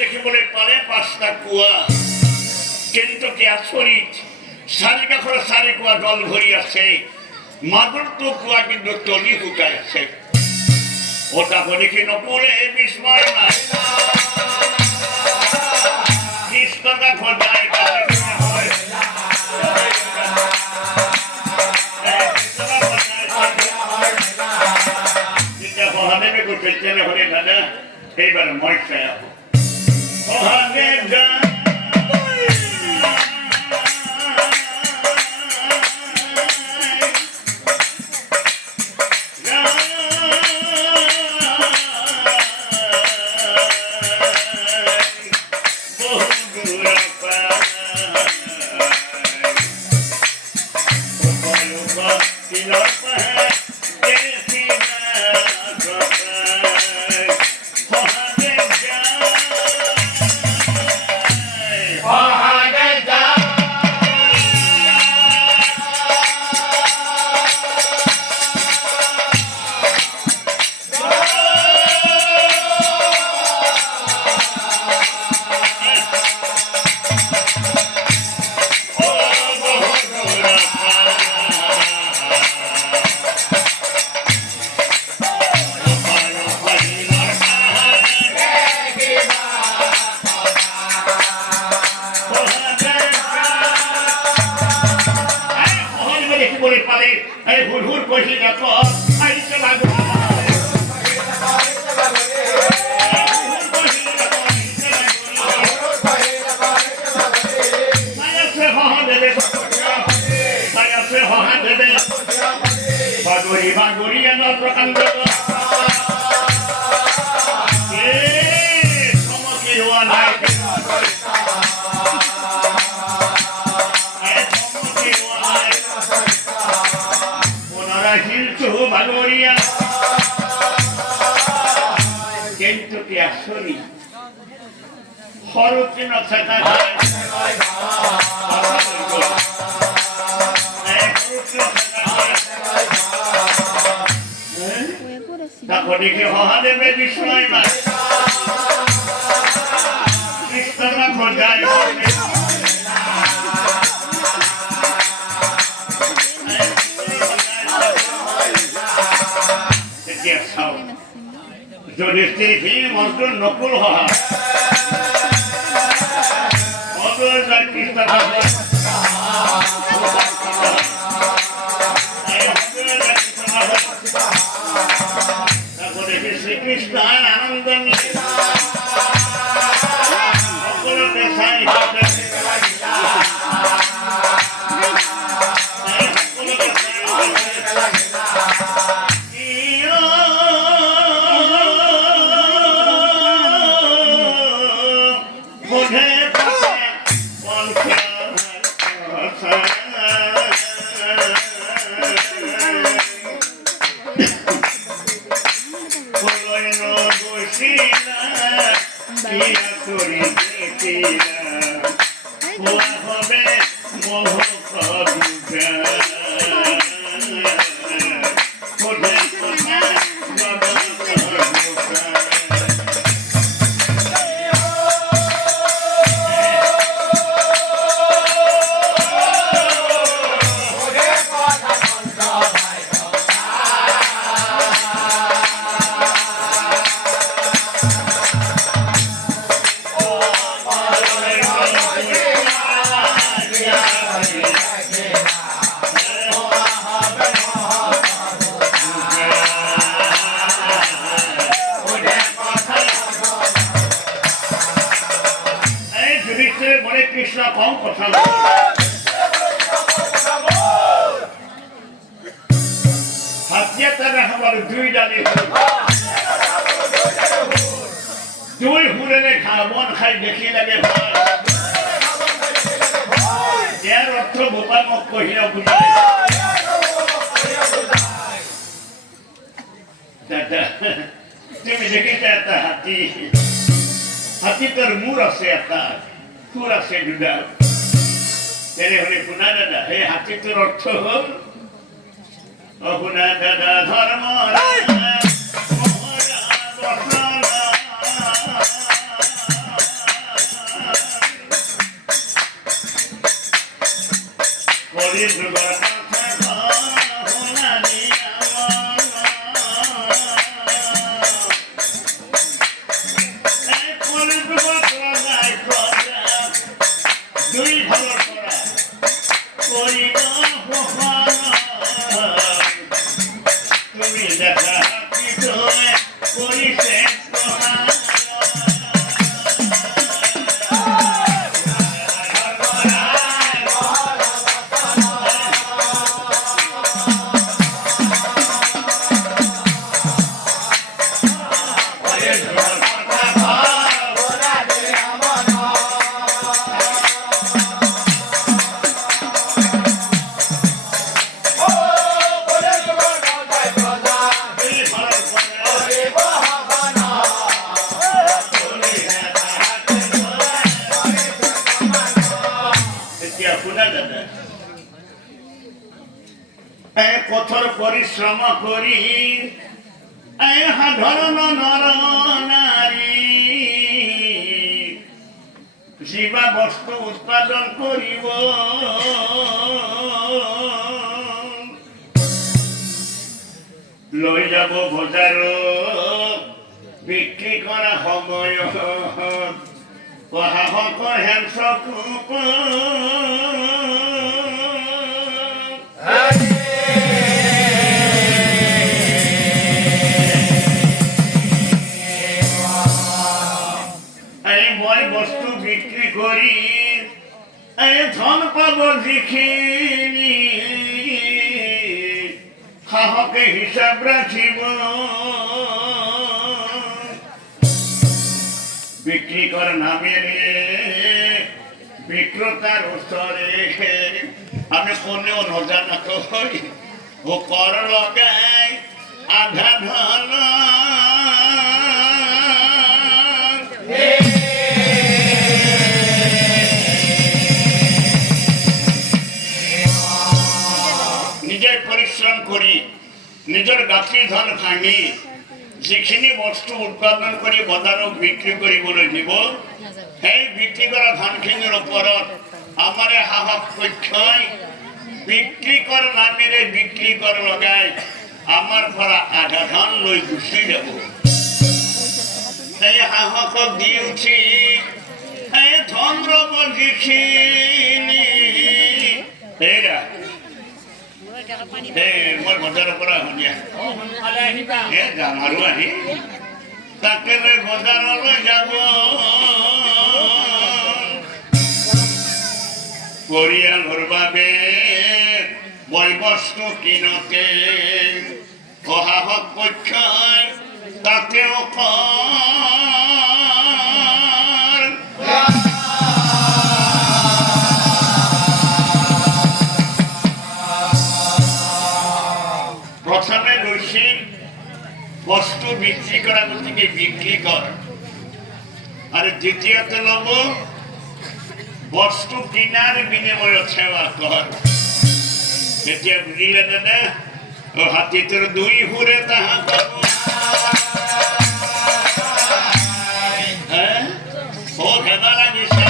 দেখি বলে পারে পাঁচটা কুয়া কিন্তু কি আচরিত সারি কাখরে সারি কুয়া জল ভরি আছে মাদুর তো কুয়া কিন্তু তলি শুকাই আছে ওটা দেখি নপলে বিস্ময় নাই কৃষ্ণটা খোঁজায় মহাদেবে করতে চলে হলে দাদা এইবার ময়সায় মহাদেব দেখি মহাদেবে বিস্ময় নাই কৃষ্ণটা খোঁজায় যদি স্ত্রী মন্ত্র নকুল হয় কৃষ্ণ শ্রীকৃষ্ণ আনন্দ নিয়ে দুই হুরেনে খাবন খাই দেখি লাগে এর অর্থ গোপাল মুখ কহিয়া বুঝায় তুমি দেখিতে একটা হাতি হাতি তোর মূর আছে একটা সুর আছে দুটা তেরে হলে পুনা দাদা হে হাতি তোর অর্থ হল অপুনা দাদা ধর্ম করিছে কঠোর পরিশ্রম করি সাধারণ নর নারী জীবা বস্তু উৎপাদন করিব লৈ যাব বজাৰ বিক্ৰী কৰা সময়ত সাহসৰ হেমচক বস্তু বিক্রি করি ধন পাব যিখিনি সাহসে হিসাব রাখিব বিক্রি কর নামেরে বিক্রেতার ওচরে আমি কোনেও নজানাত হই ও কর লগাই আধা ধন নিজে পরিশ্রম করি নিজের গাঁথি ধন ভাঙি যিখিনি বস্তু উৎপাদন কৰি বজাৰত বিক্ৰী কৰিবলৈ দিব সেই বিক্ৰী কৰা ধানখিনিৰ ওপৰত আমাৰে সাহস পক্ষই বিক্ৰী কৰ নামেৰে বিক্ৰী কৰ লগাই আমাৰ পৰা আধা ধন লৈ গুচি যাব সেই সাহসক দি উঠি এই ধন ৰব যিখিনি এৰা মই বজাৰৰ পৰা শুনিয়া যাম আৰু আহি তাকে লৈ বজাৰলৈ যাব পৰিয়ালৰ বাবে বয় বস্তু কিনতে সাহস পক্ষই তাতেও প্রথমে লৈছিল বস্তু বিক্রি করা গতিকে বিক্রি কর আর দ্বিতীয়তে লব বস্তু কিনার বিনিময় সেবা কর এতিয়া বুঝিলে দাদা ও হাতী তোর দুই হুরে তাহা কব হ্যাঁ ও ভেবা লাগিছে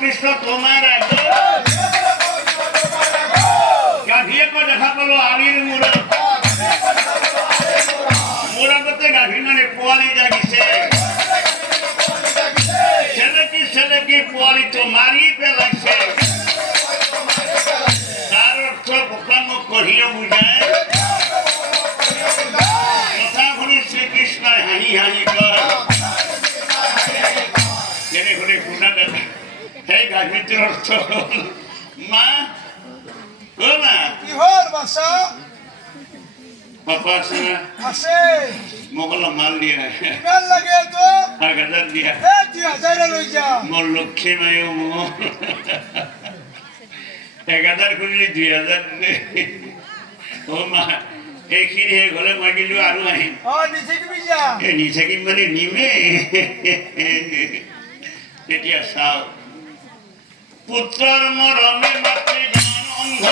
কৃষ্ণ তোমার গাভীয়েক দেখা পালো আলির মূৰত মোৰ আগতে গাভীৰ মানে পোৱালি জাগিছে ছেলেকি পোৱালিটো মাৰি পেলাইছে তাৰ অৰ্থ বোকামুখ কঢ়িও বুজায় কথা শুনি শ্ৰীকৃষ্ণই হাঁহি হাঁহি কয় তেনেহ'লে শুনা দাদা সেই গাভীটোৰ অৰ্থ মা ও মা কি হল বাসা পাপা আছে না আছে মোক অলপ মাল দিয়ে ৰাখে কিমান লাগে তো 1000 দিয়া 2000 লৈ যা মোৰ লক্ষ্মী মায়ো মোক 1000 খুলিলে 2000 ও মা এইখিনি শেষ হ'লে মই কিন্তু আৰু আহিম নিচে কিবি যা নিচে কিম মানে নিমে তেতিয়া চাও পুত্ৰৰ মৰমে মাতৃ অন্ধ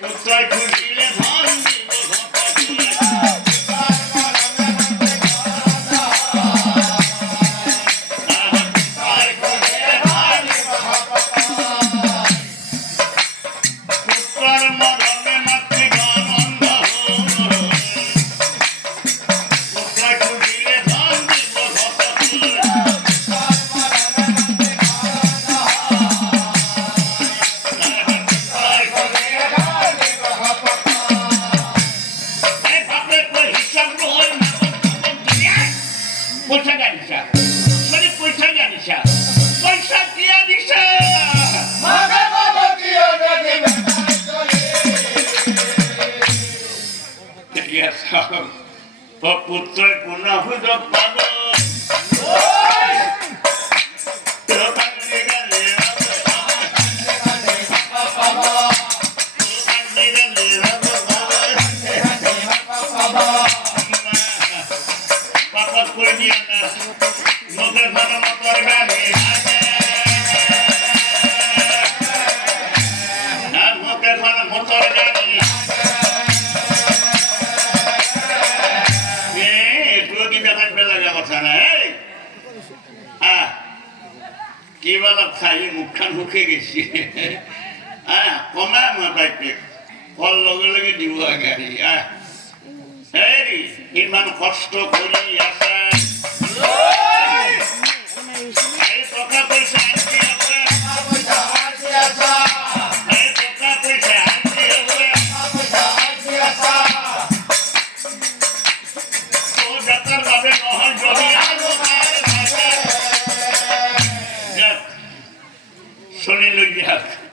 পুত্ৰই খুজিলে ধন দিব পুত্ৰৰ মৰমে মাতৃ অন্ধ পুত্ৰই খুজিলে ধন দিব পুত্র পুনঃ পাব পাপা করে দিয়ে না মুখে ভালো মতর গানে মুখে ভালো মতর গানে এগুলো কি ব্যাপার বেলা কথা না কি বলো খাই মুখখান মুখে গেছি কমা আমার বাইকে ফল লগে লগে দিব গাড়ি ইমান কষ্ট করি আসা টাকা পয়সা আনতে হবে টাকা পয়সা আনতে হবে তো ডাক্তার ভাবে নহল জমি শনি লই যাক